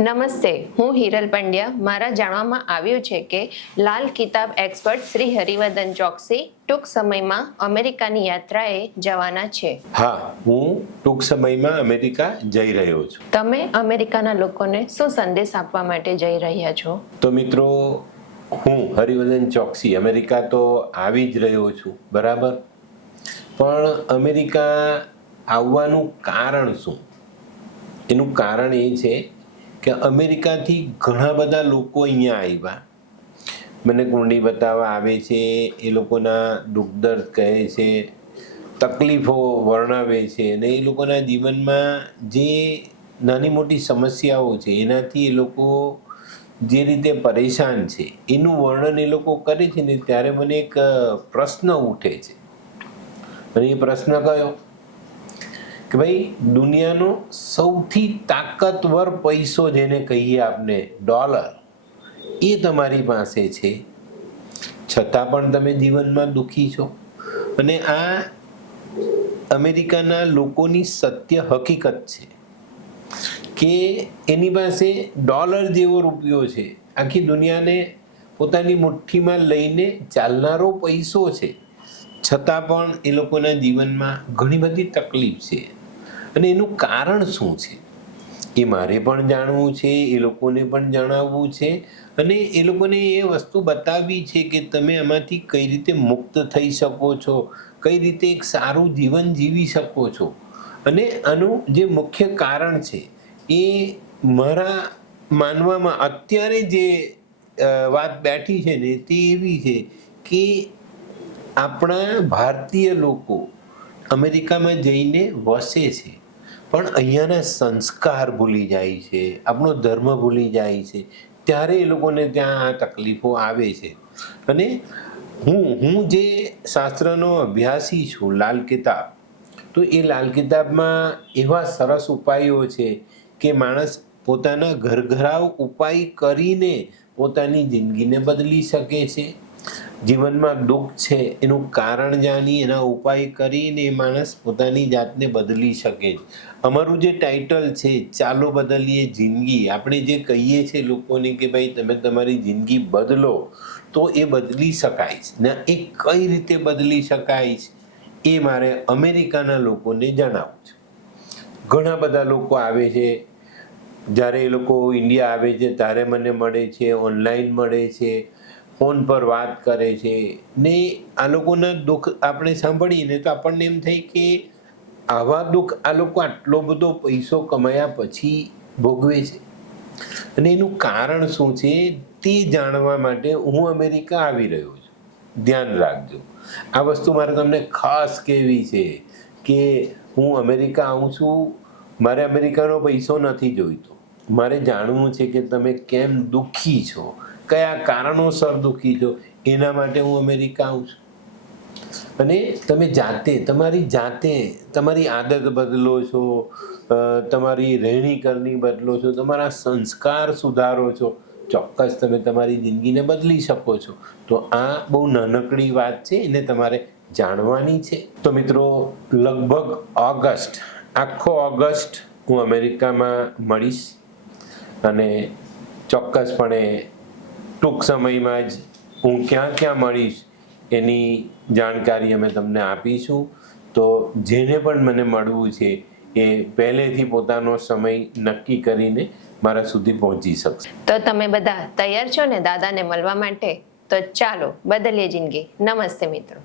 નમસ્તે, હું હિરલ પંડ્યા. મારા જાણવામાં આવ્યું છે કે લાલ કિતાબ એક્સપર્ટ શ્રી હરિવર્ધન ચોકસી ટૂંક સમયમાં અમેરિકાની યાત્રાએ જવાના છે. હા, હું ટૂંક સમયમાં અમેરિકા જઈ રહ્યો છું. તમે અમેરિકાના લોકોને શું સંદેશ આપવા માટે જઈ રહ્યા છો? તો મિત્રો, હું હરિવર્ધન ચોકસી અમેરિકા તો આવી જ રહ્યો છું, બરાબર. પણ અમેરિકા આવવાનું કારણ શું? એનું કારણ એ છે કે અમેરિકાથી ઘણા બધા લોકો અહીંયા આવ્યા, મને કુંડળી બતાવવા આવે છે, એ લોકોના દુઃખ દર્દ કહે છે, તકલીફો વર્ણવે છે, અને એ લોકોના જીવનમાં જે નાની મોટી સમસ્યાઓ છે એનાથી એ લોકો જે રીતે પરેશાન છે એનું વર્ણન એ લોકો કરે છે ને, ત્યારે મને એક પ્રશ્ન ઉઠે છે. અને એ પ્રશ્ન કયો કે ભાઈ, દુનિયાનો સૌથી તાકાતવર પૈસો જેને કહીએ આપણે, ડોલર, એ તમારી પાસે છે, છતાં પણ તમે જીવનમાં દુઃખી છો. અને આ અમેરિકાના લોકોની સત્ય હકીકત છે કે એની પાસે ડોલર જેવો રૂપિયો છે, આખી દુનિયાને પોતાની મુઠ્ઠીમાં લઈને ચાલનારો પૈસો છે, છતાં પણ એ લોકોના જીવનમાં ઘણી બધી તકલીફ છે. અને એનું કારણ શું છે એ મારે પણ જાણવું છે, એ લોકોને પણ જણાવવું છે, અને એ લોકોને એ વસ્તુ બતાવવી છે કે તમે આમાંથી કઈ રીતે મુક્ત થઈ શકો છો, કઈ રીતે એક સારું જીવન જીવી શકો છો. અને આનું જે મુખ્ય કારણ છે એ મારા માનવામાં અત્યારે જે વાત બેઠી છે ને, તે એવી છે કે આપણા ભારતીય લોકો અમેરિકામાં જઈને વસે છે, પણ અહીંયાના સંસ્કાર ભૂલી જાય છે, આપણો ધર્મ ભૂલી જાય છે, ત્યારે એ લોકોને ત્યાં આ તકલીફો આવે છે. અને હું જે શાસ્ત્રનો અભ્યાસી છું, લાલ કિતાબ, તો એ લાલ કિતાબમાં એવા સરસ ઉપાયો છે કે માણસ પોતાના ઘરઘરાવ ઉપાય કરીને પોતાની જિંદગીને બદલી શકે છે. જીવનમાં દુઃખ છે એનું કારણ જાણી એના ઉપાય કરીને એ માણસ પોતાની જાતને બદલી શકે. અમારું જે ટાઇટલ છે, ચાલો બદલીએ જિંદગી, આપણે જે કહીએ છીએ લોકોને કે ભાઈ તમે તમારી જિંદગી બદલો, તો એ બદલી શકાય છે ને. એ કઈ રીતે બદલી શકાય છે એ મારે અમેરિકાના લોકોને જણાવવું છે. ઘણા બધા લોકો આવે છે, જ્યારે એ લોકો ઇન્ડિયા આવે છે ત્યારે મને મળે છે, ઓનલાઈન મળે છે, ફોન પર વાત કરે છે ને. આ લોકોના દુઃખ આપણે સાંભળીને તો આપણને એમ થાય કે આવા દુઃખ આ લોકો આટલો બધો પૈસો કમાયા પછી ભોગવે છે, અને એનું કારણ શું છે તે જાણવા માટે હું અમેરિકા આવી રહ્યો છું. ધ્યાન રાખજો, આ વસ્તુ મારે તમને ખાસ કહેવી છે કે હું અમેરિકા આવું છું, મારે અમેરિકાનો પૈસો નથી જોઈતો. મારે જાણવું છે કે તમે કેમ દુઃખી છો, કયા કારણોસર દુઃખી છો, એના માટે હું અમેરિકા આવું છું. અને તમે જાતે તમારી આદત બદલો છો, તમારી રહેણી કરણી બદલો છો, તમારા સંસ્કાર સુધારો છો, ચોક્કસ તમે તમારી જિંદગીને બદલી શકો છો. તો આ બહુ નાનકડી વાત છે, એને તમારે જાણવાની છે. તો મિત્રો, લગભગ આખો ઓગસ્ટ હું અમેરિકામાં મળીશ, અને ચોક્કસપણે ટૂંક સમયમાં જ હું ક્યાં ક્યાં મળીશ એની જાણકારી અમે તમને આપીશું. તો જેને પણ મને મળવું છે એ પહેલેથી પોતાનો સમય નક્કી કરીને મારા સુધી પહોંચી શકશે. તો તમે બધા તૈયાર છો ને દાદાને મળવા માટે? તો ચાલો બદલીએ જિંદગી. નમસ્તે મિત્રો.